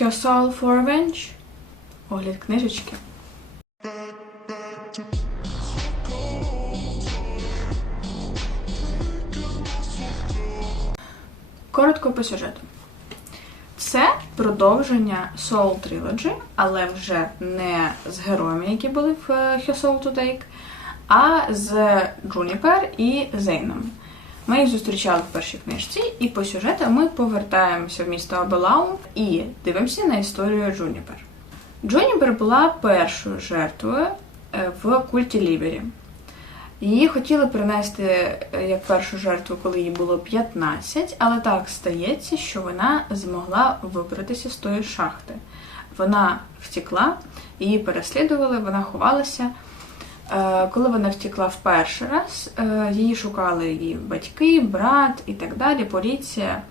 Her Soul for Revenge. Огляд книжечки. Коротко по сюжету. Це продовження Soul Trilogy, але вже не з героями, які були в Her Soul to Take, а з Джуніпер і Зейном. Ми їх зустрічали в першій книжці, і по сюжету ми повертаємося в місто Абелаум і дивимося на історію Джуніпер. Джуніпер була першою жертвою в культі Лібері. Її хотіли принести як першу жертву, коли їй було 15, але так стається, що вона змогла вибратися з тої шахти. Вона втекла, її переслідували, вона ховалася. Коли вона втекла в перший раз, її шукали її батьки, брат і так далі, поліція.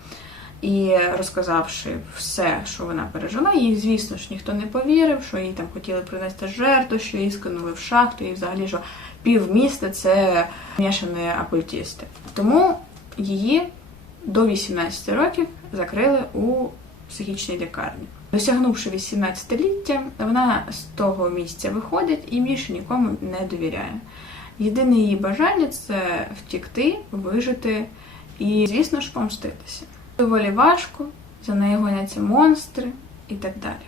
І розказавши все, що вона пережила, їй, звісно ж, ніхто не повірив, що їй там хотіли принести жертву, що її скинули в шахту, і взагалі, що півміста – це мішані окультисти. Тому її до 18 років закрили у психічній лікарні. Досягнувши 18-ліття, вона з того місця виходить і більше нікому не довіряє. Єдине її бажання – це втікти, вижити і, звісно ж, помститися. Доволі важко, за нею гоняться монстри і так далі.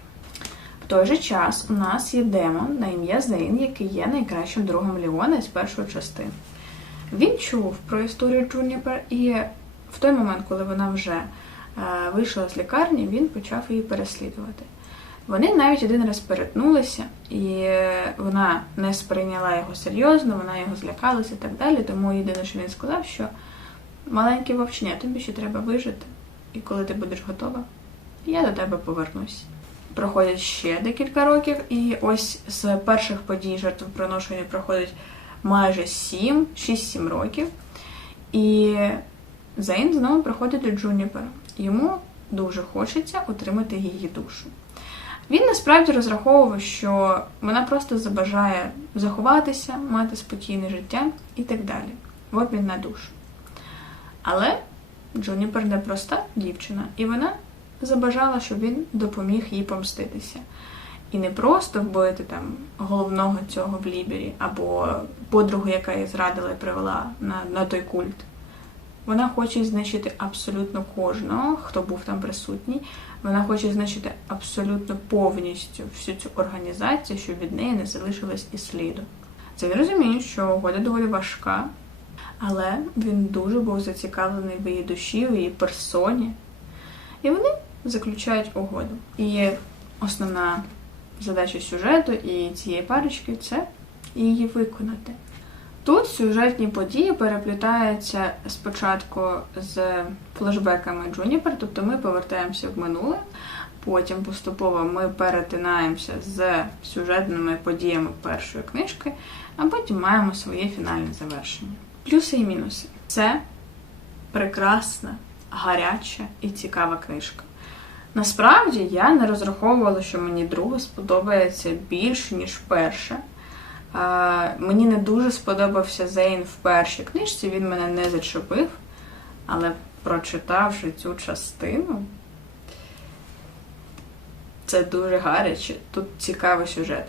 В той же час у нас є демон на ім'я Зейн, який є найкращим другом Леона з першої частини. Він чув про історію Джуніпер, і в той момент, коли вона вже вийшла з лікарні, він почав її переслідувати. Вони навіть один раз перетнулися, і вона не сприйняла його серйозно, вона його злякалася і так далі, тому єдине, що він сказав, що маленький вовчення, тобі ще треба вижити, і коли ти будеш готова, я до тебе повернусь. Проходять ще декілька років, і ось з перших подій жертвоприношення проходить майже 6-7 років, і Зейн знову приходить до Джуніпер. Йому дуже хочеться отримати її душу. Він насправді розраховував, що вона просто забажає заховатися, мати спокійне життя і так далі, в обмін на душу. Але Джуніпер не проста дівчина, і вона забажала, щоб він допоміг їй помститися. І не просто вбити там головного цього в Лібері, або подругу, яка її зрадила і привела на той культ. Вона хоче знищити абсолютно кожного, хто був там присутній. Вона хоче знищити абсолютно повністю всю цю організацію, щоб від неї не залишилось і сліду. Це він розуміє, що угода доволі важка, але він дуже був зацікавлений в її душі, в її персоні. І вони заключають угоду. І основна задача сюжету і цієї парочки – це її виконати. Тут сюжетні події переплітаються спочатку з флешбеками Джуніпер, тобто ми повертаємося в минуле, потім поступово ми перетинаємося з сюжетними подіями першої книжки, а потім маємо своє фінальне завершення. Плюси і мінуси. Це прекрасна, гаряча і цікава книжка. Насправді, я не розраховувала, що мені друга сподобається більше, ніж перша. Мені не дуже сподобався Зейн в першій книжці, він мене не зачепив, але прочитавши цю частину, це дуже гаряче, тут цікавий сюжет.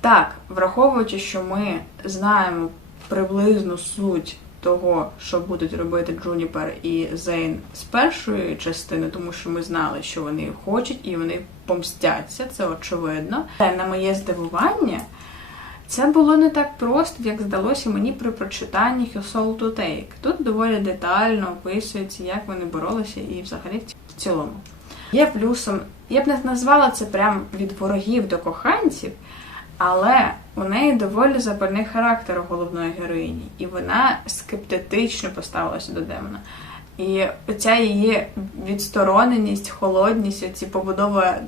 Так, враховуючи, що ми знаємо приблизну суть того, що будуть робити Джуніпер і Зейн з першої частини, тому що ми знали, що вони хочуть і вони помстяться, це очевидно. Але на моє здивування, це було не так просто, як здалося мені при прочитанні Her Soul to Take. Тут доволі детально описується, як вони боролися і взагалі в цілому. Є плюсом, я б не назвала це прям від ворогів до коханців, але у неї доволі запальний характер у головної героїні, і вона скептично поставилася до демона. І оця її відстороненість, холодність, оці побудова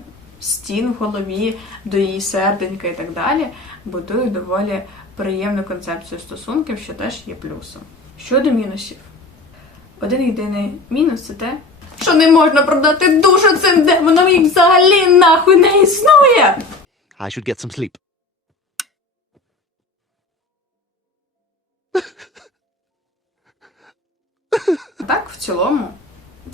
стін в голові до її серденька і так далі, будує доволі приємну концепцію стосунків, що теж є плюсом. Щодо мінусів. Один єдиний мінус – це те, що не можна продати душу цим демонам, їх взагалі нахуй не існує! I should get some sleep. Так, в цілому,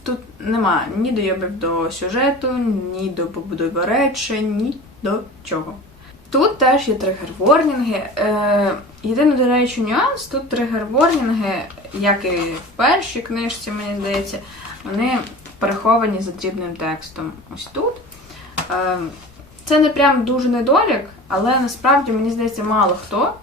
Тут нема ні дойобів до сюжету, ні до побудови речень, ні до чого. Тут теж є тригер-ворнінги. Єдиний, до речі, нюанс, тут тригер-ворнінги, як і в першій книжці, мені здається, вони переховані за дрібним текстом. Ось тут. Це не прям дуже недолік, але насправді, мені здається, мало хто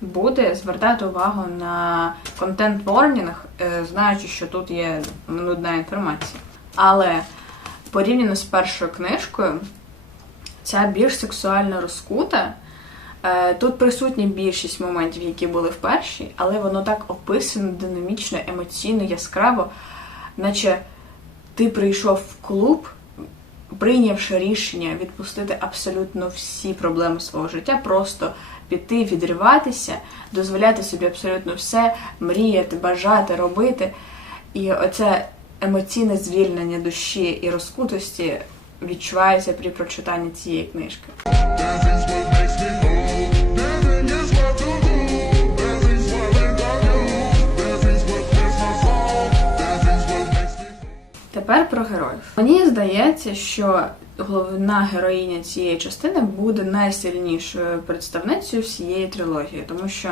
буде звертати увагу на контент-ворнінг, знаючи, що тут є нудна інформація. Але порівняно з першою книжкою, ця більш сексуально розкута. Тут присутні більшість моментів, які були в першій, але воно так описано динамічно, емоційно, яскраво, наче ти прийшов в клуб, прийнявши рішення відпустити абсолютно всі проблеми свого життя, просто піти, відриватися, дозволяти собі абсолютно все, мріяти, бажати, робити. І оце емоційне звільнення душі і розкутості відчувається при прочитанні цієї книжки. Тепер про героїв. Мені здається, що головна героїня цієї частини буде найсильнішою представницею всієї трилогії, тому що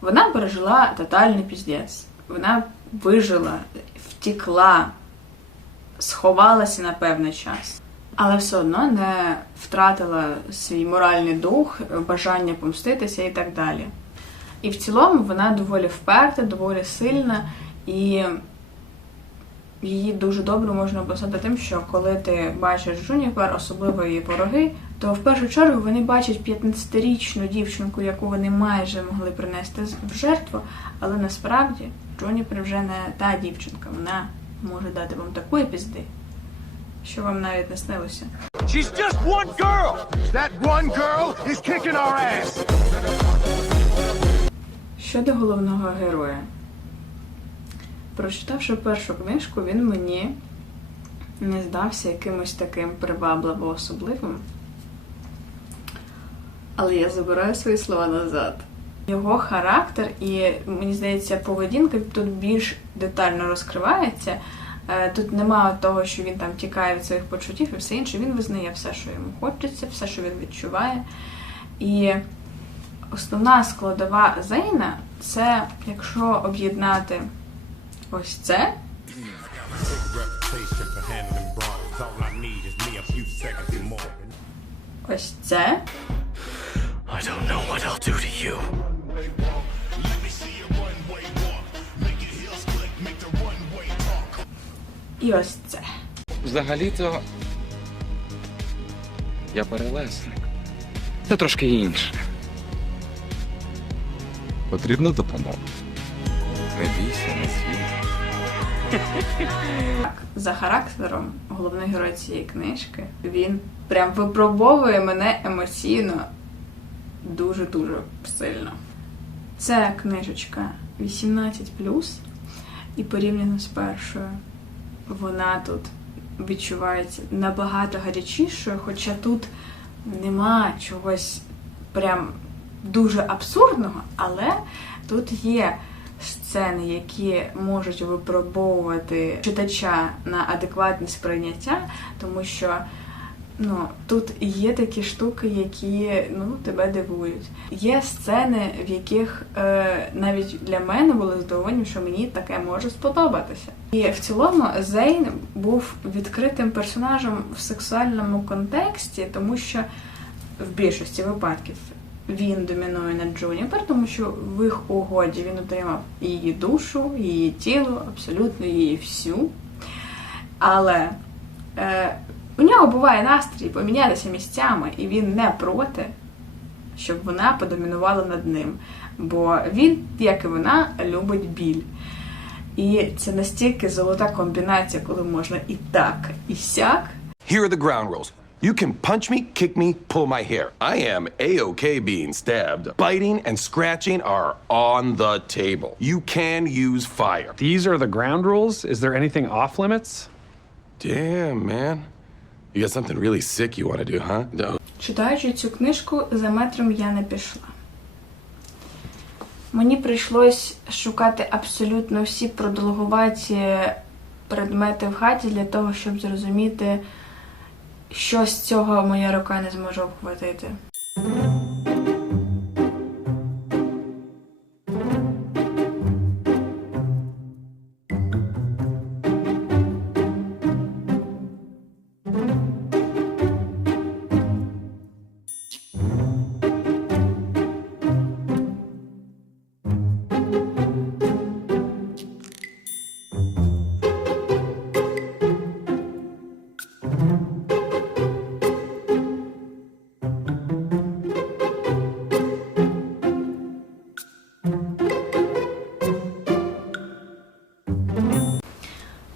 вона пережила тотальний піздець. Вона вижила, втекла, сховалася на певний час, але все одно не втратила свій моральний дух, бажання помститися і так далі. І в цілому вона доволі вперта, доволі сильна, і її дуже добре можна описати тим, що коли ти бачиш Джуніпер, особливо її вороги, то в першу чергу вони бачать 15-річну дівчинку, яку вони майже могли принести в жертву, але насправді Джуніпер вже не та дівчинка, вона може дати вам такої пізди, що вам навіть не снилося. She's just one girl. That one girl is kicking our ass. Щодо головного героя. Прочитавши першу книжку, він мені не здався якимось таким привабливо особливим. Але я забираю свої слова назад. Його характер і, мені здається, поведінка тут більш детально розкривається. Тут немає того, що він там тікає від своїх почуттів і все інше. Він визнає все, що йому хочеться, все, що він відчуває. І основна складова Зейна – це, якщо об'єднати ось це, ось це, I don't know what I'll do to you. і ось це. Взагалі-то я перелесник. Це трошки інше. Потрібна допомога. Не бійся, не свій. Так, за характером головний герой цієї книжки, він прям випробовує мене емоційно дуже-дуже сильно. Це книжечка 18+, і порівняно з першою, вона тут відчувається набагато гарячішою, хоча тут нема чогось прям дуже абсурдного, але тут є сцени, які можуть випробовувати читача на адекватне сприйняття, тому що тут є такі штуки, які тебе дивують. Є сцени, в яких навіть для мене було здивування, що мені таке може сподобатися. І в цілому Зейн був відкритим персонажем в сексуальному контексті, тому що в більшості випадків він домінує над Джуніпер, тому що в їх угоді він отримав її душу, її тіло, абсолютно її всю. Але у нього буває настрій помінятися місцями, і він не проти, щоб вона подомінувала над ним. Бо він, як і вона, любить біль. І це настільки золота комбінація, коли можна і так, і сяк. Here are the ground rules. You can punch me, kick me, pull my hair. I am A-OK being stabbed. Biting and scratching are on the table. You can use fire. These are the ground rules? Is there anything off limits? Damn, man. You got something really sick you want to do, huh? No. Читаючи цю книжку, за метром я не пішла. Мені прийшлось шукати абсолютно всі продовгуваті предмети в хаті для того, щоб зрозуміти, що з цього моя рука не зможе обхватити.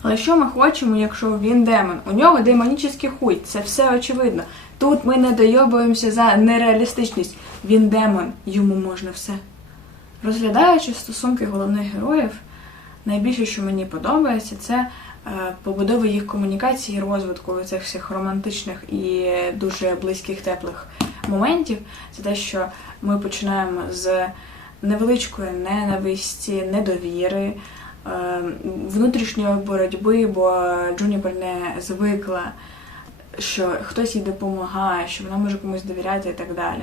Але що ми хочемо, якщо він демон? У нього демонічний хуй, це все очевидно. Тут ми не дойобуємося за нереалістичність. Він демон, йому можна все. Розглядаючи стосунки головних героїв, найбільше, що мені подобається, це побудова їх комунікації і розвитку цих всіх романтичних і дуже близьких, теплих моментів. Це те, що ми починаємо з невеличкої ненависті, недовіри, внутрішньої боротьби, бо Джуніпер не звикла, що хтось їй допомагає, що вона може комусь довіряти і так далі.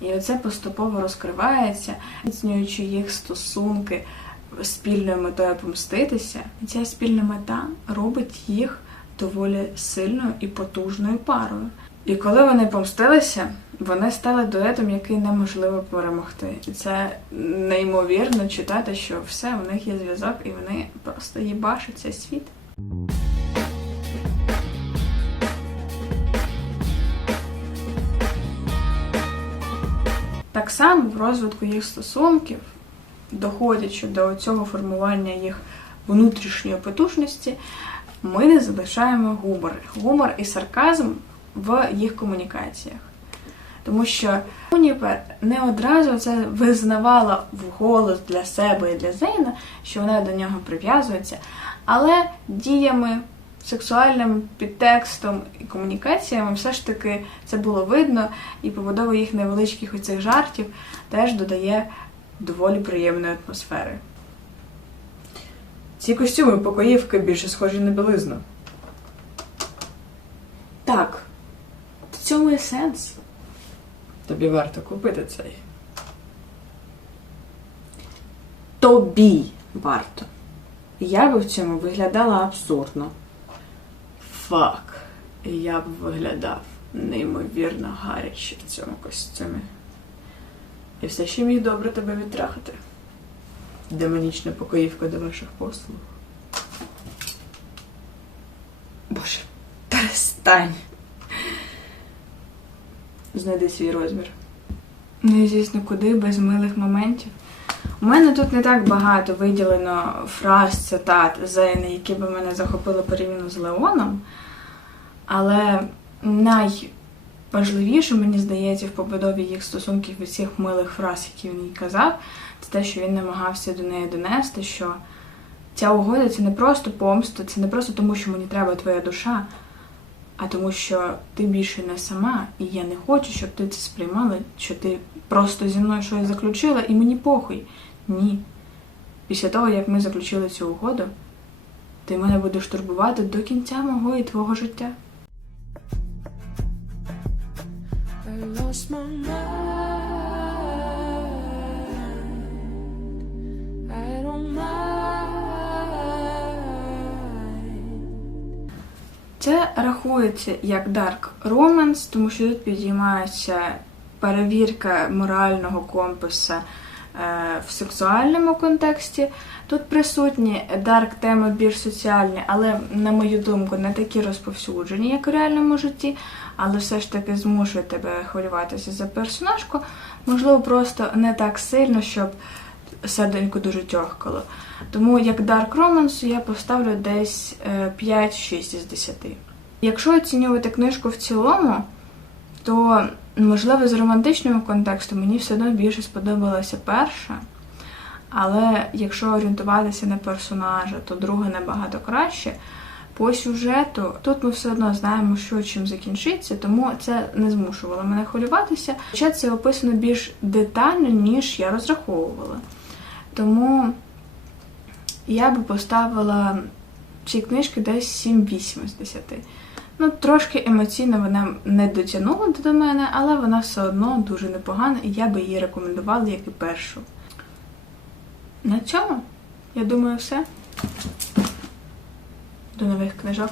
І оце поступово розкривається, зміцнюючи їх стосунки спільною метою помститися. І ця спільна мета робить їх доволі сильною і потужною парою. І коли вони помстилися, вони стали дуетом, який неможливо перемогти. І це неймовірно читати, що все, у них є зв'язок, і вони просто їбашать цей світ. Так само в розвитку їх стосунків, доходячи до цього формування їх внутрішньої потужності, ми не залишаємо гумор і сарказм в їх комунікаціях. Тому що Джуніпер не одразу це визнавала вголос для себе і для Зейна, що вона до нього прив'язується, але діями, сексуальним підтекстом і комунікаціями все ж таки це було видно, і побудова їх невеличких оцих жартів теж додає доволі приємної атмосфери. Ці костюми покоївки більше схожі на білизну. Так, в цьому є сенс. Тобі варто купити цей. Тобі варто. Я би в цьому виглядала абсурдно. Фак. Я б виглядав неймовірно гаряче в цьому костюмі. І все ще міг добре тебе відтрахати. Демонічна покоївка до ваших послуг. Боже, перестань. Знайди свій розмір. Ну і, звісно, куди без милих моментів. У мене тут не так багато виділено фраз, цитат Зейна, які би мене захопили порівняно з Леоном. Але найважливіше, мені здається, в побудові їх стосунків від цих милих фраз, які він їй казав, це те, що він намагався до неї донести, що ця угода – це не просто помста, це не просто тому, що мені треба твоя душа, а тому, що ти більше не сама, і я не хочу, щоб ти це сприймала, що ти просто зі мною щось заключила, і мені похуй. Ні. Після того, як ми заключили цю угоду, ти мене будеш турбувати до кінця мого і твого життя. I lost my mind. I don't mind. Це рахується як Dark Romance, тому що тут підіймається перевірка морального компасу в сексуальному контексті. Тут присутні дарк-теми більш соціальні, але, на мою думку, не такі розповсюджені, як у реальному житті, але все ж таки змушує тебе хвилюватися за персонажку. Можливо, просто не так сильно, щоб серденько дуже тьохкало. Тому як Dark Romance я поставлю десь 5-6 із 10. Якщо оцінювати книжку в цілому, то, можливо, з романтичним контекстом мені все одно більше сподобалася перша. Але якщо орієнтуватися на персонажа, то друга набагато краще. По сюжету, тут ми все одно знаємо, що чим закінчиться, тому це не змушувало мене хвилюватися. Хоча це описано більш детально, ніж я розраховувала. Тому я би поставила цій книжки десь 7-8 з 10. Ну, трошки емоційно вона не дотягнула до мене, але вона все одно дуже непогана, і я би її рекомендувала, як і першу. На цьому, я думаю, все. До нових книжок.